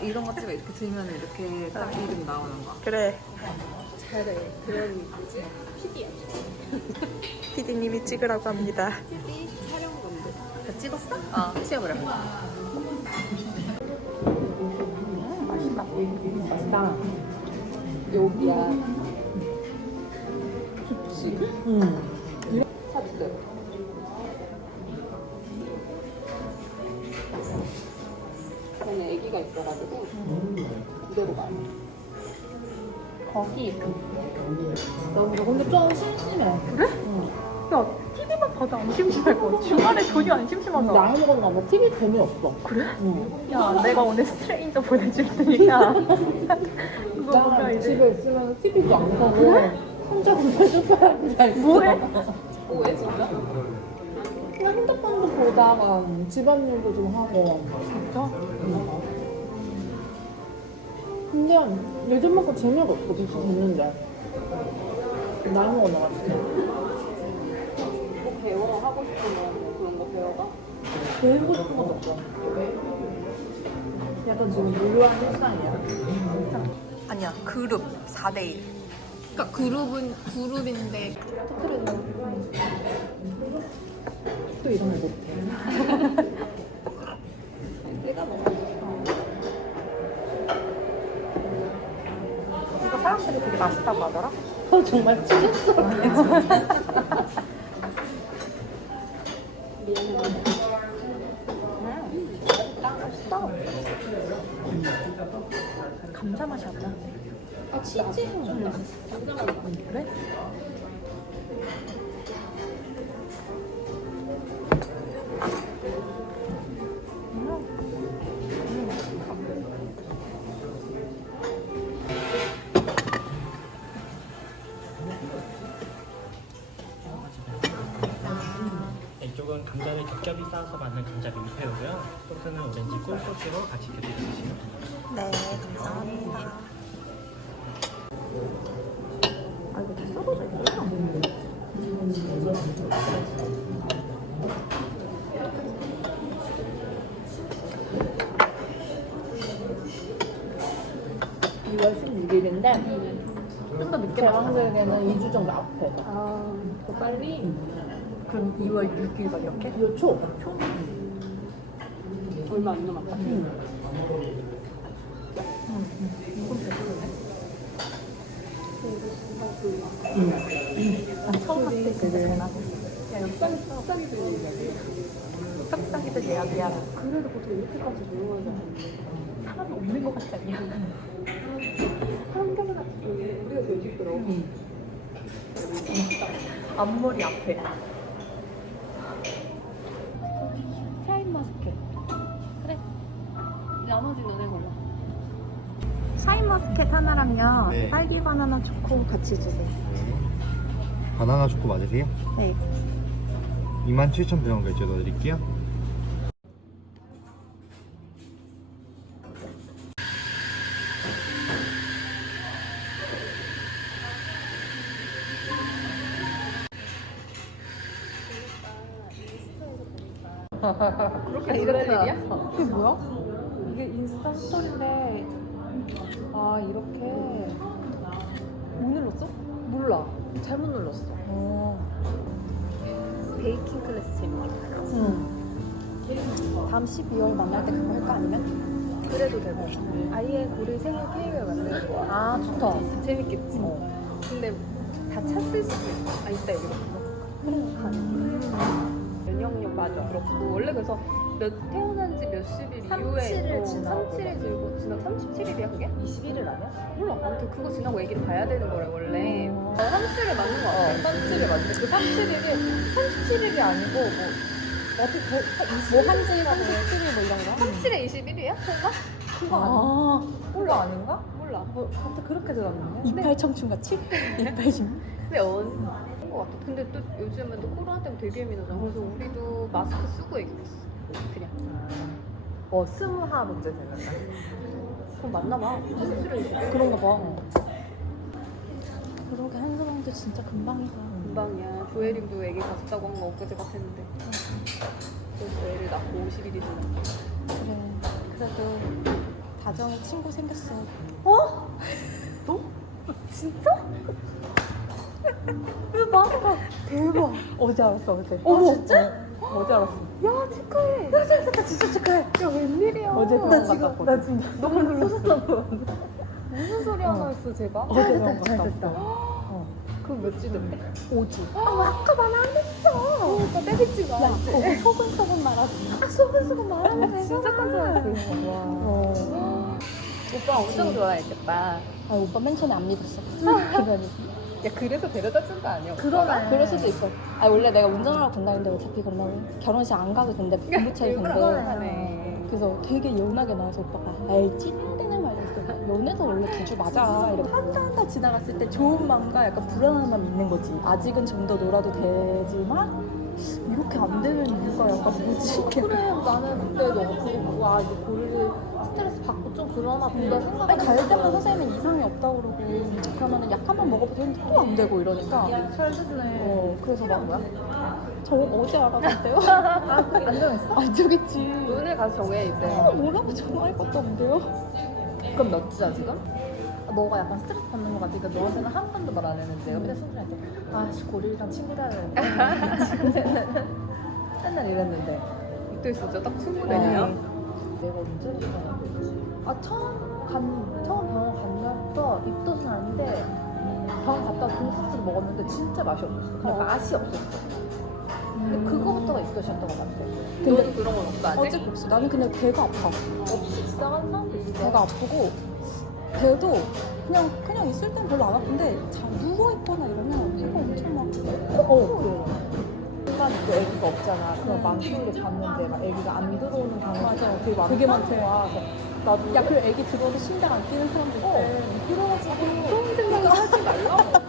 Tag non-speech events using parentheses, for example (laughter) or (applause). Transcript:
이런 거 찍어 이렇게 들면 이렇게 딱 이름 나오는 거야. 그래. 잘해. 그런 뭐지? PD야. 피디님이 찍으라고 합니다. PD 촬영 건데. 다 찍었어? 어, 치워버려. 맛있다. 맛있다. 여기야. 좋지. 음. 사드. 저 는 아기가 있어가지고 그대로 가요. 거기. 너무 근데 좀 심심해. 그래? 야, TV만 봐도 안 심심할 것 같아. 중간에 전혀 안 심심하다. 나이 먹었나 봐. TV 재미없어. 그래? 응. 야, 내가 오늘 스트레인저 보내줄 테니까. (laughs) 그거 보면 나 이제. 집에 있으면 TV도 안 사고 혼자 그냥 소파에 앉아 있어. 뭐해? 오, 왜 진짜? 그냥 핸드폰도 보다가 집안일도 좀 하고. 진짜? 근데 예전만큼 재미가 없어. 벌써 됐는데. 나이 먹었나. 뭐 배워 하고 싶은 뭐 그런 거 배워봐? 배우고 싶은 것도 없어. 약간 지금 무료한 일상이야. 아니야, 그룹 4대1. 그러니까 그룹은 그룹인데 또 이런 거 못해. (laughs) 맛있다고 하더라? 어, 정말 찢었어. 맛있다. 감자 맛이 안 나는데. 아, 치즈. 그래? 이쪽은 감자를 겹겹이 쌓아서 만든 감자 밀푀우고요. 소스는 오렌지 꿀 소스로 같이 곁들여 주시면 됩니다. 네, 감사합니다. 아, 이거 다 썰어져 있구나. 이월 16일인데 좀 더 늦게. 한국에는 2주 정도 앞에 아, 더 빨리? 그럼 2월 6일 막 이렇게? 2월 초 얼마 안 남았다. 처음 봤을 때 진짜 싹싹이들 얘기해. 썩싹이들 예약이야. 그래도 보통 이렇게까지 조용하지 않은데. 사람이 없는 것 같지 않냐? 제일 시끄러워. 앞머리 앞에. 샤인 마스켓. 그래. 나머지는 내 걸로. 샤인 머스켓 하나랑요. 네. 딸기 바나나 초코 같이 주세요. 바나나 초코 맞으세요? 네. 27,100원 결제 넣어드릴게요. 그렇게 이런 일이야? 이게 뭐야? 이게 인스타 스토리인데 아 이렇게 못 눌렀어? 몰라 잘못 눌렀어 베이킹 클래스 재밌겠다. 응 다음 12월 만날 때 그거 할까 아니면? 그래도 되고. 아예 우리 생일 케이크를 만드는 거야. 아 좋다 재밌겠지? 어. 근데 다 찼을 수도 있어. 아, 이따 얘기 면역력 맞아. 그렇고. 원래 그래서 몇, 태어난 지 몇십 일 이후에. 37일 지나고. 37일 들고 지나 37일이야, 그게? 21일 아니야? 몰라. 아무튼 그거 지나고 얘기를 봐야 되는 거래, 원래. 어. 어, 37일 맞는 거 같아. 37일 맞는데 그 37일이 37일이 아니고 뭐 어떻게 뭐 한지 37일 뭐 이런 거? 37에 21일이야? 그런가? 그거 아 몰라 아닌가? 몰라. 뭐 하여튼 그렇게 들었는데 이팔 청춘 같이? (laughs) 이팔 중 근데 언, 것 같아. 근데 또 요즘은 또 코로나 때문에 되게 예민하잖아. 그래서 우리도 마스크 쓰고 얘기했어. 그냥. 뭐 스무하 문제 되는 날 그럼 맞나 봐. 37에 21일. 그런가 봐 그러게 한가방도 진짜 금방이다. 금방이야. 조혜림도 애기 갔다고 한 거 엊그제 같았는데. 벌써 애를 낳고 50일이 지났어. 그래. 그래도 다정이 친구 생겼어. (laughs) 대박. 어제 알았어 어제. 어, 진짜? 어제 알았어. 야, 축하해. 야, 진짜 축하해. 야, 웬일이야. 어제 나 병원 갔다 나 지금 너무 놀랐어. 무슨 소리 하나 했어 제가? 어제 병원 잘 갔다. 왔어. 그럼 몇 주던데? 오지. 아, 아까 말 안 했어. 오빠 때리지 마. 야, 거기 소근소근 말하지. 아, 소근소근 말하면 되잖아. 진짜 깜짝이야. 어. 오빠 엄청 좋아했겠다. 아, 오빠 맨 처음에 안 믿었어. 그러니. 야 그래서 데려다 준 거 아니야? 그러네. 그럴 수도 있어. 아, 원래 내가 운전하러 간다는데 어차피 그러면 결혼식 안 가도 된대. 간대. 하네. 그래서 되게 예운하게 나와서 오빠가 에이 찐대는 말이었어 연애도 원래 두주 맞아 이렇게 한다 한다 지나갔을 때 좋은 마음과 약간 불안한 마음 있는 거지 아직은 좀 더 놀아도 되지만 이렇게 안 되는 이유가 약간 뭐지? 그래 나는 그때 그거 보고 아 이제 고리를 스트레스 받고 좀 그러나 보다 생각. 아니 갈 때마다 선생님은 이상이 없다고 그러고 그러면은 약 한 번 먹어보자 했는데 또안 되고 이러니까 잘 듣네. 어 그래서 막 뭐야? 저 어제 알아봤대요? (laughs) 안정했어? 아 저겠지 오늘 가서 정해 이제. 어, 뭐라고 전화할 것도 없는데요? 그럼 몇 주야 지금? 아, 너가 약간 스트레스 받는 것 같으니까 너한테는 한 번도 말 안 했는데 옆에 순준한테 아씨 고릴이랑 친구다 맨날 이랬는데 이때 진짜 딱 친구되네요. 내가 언제부터 아 처음 간 처음 병원 간 날부터 입덧은 아닌데 병원 갔다가 돈가스를 먹었는데 진짜 맛이 없었어. 그냥 어. 맛이 없었어. 근데 그거부터가 입덧이었던 것 같아. 너도 그런 건 없어 아직? 어제 없어. 나는 그냥 배가 아파. 없이 지나가는 사람도 있어. 배가 아프고 배도 그냥 그냥 있을 땐 별로 안 아픈데 자 누워 있거나 이러면 배가 엄청 막 어. 순간 또 애기가 없잖아. 그럼 망치를 봤는데 막 애기가 안 들어오는 경우가. 되게 많다는 되게 많대. 그래서 나도 야, 그리고 애기 들어오도 심장 안 뛰는 사람도 있대. 어, 그래가지고 무서운 생각을 하지 말라고.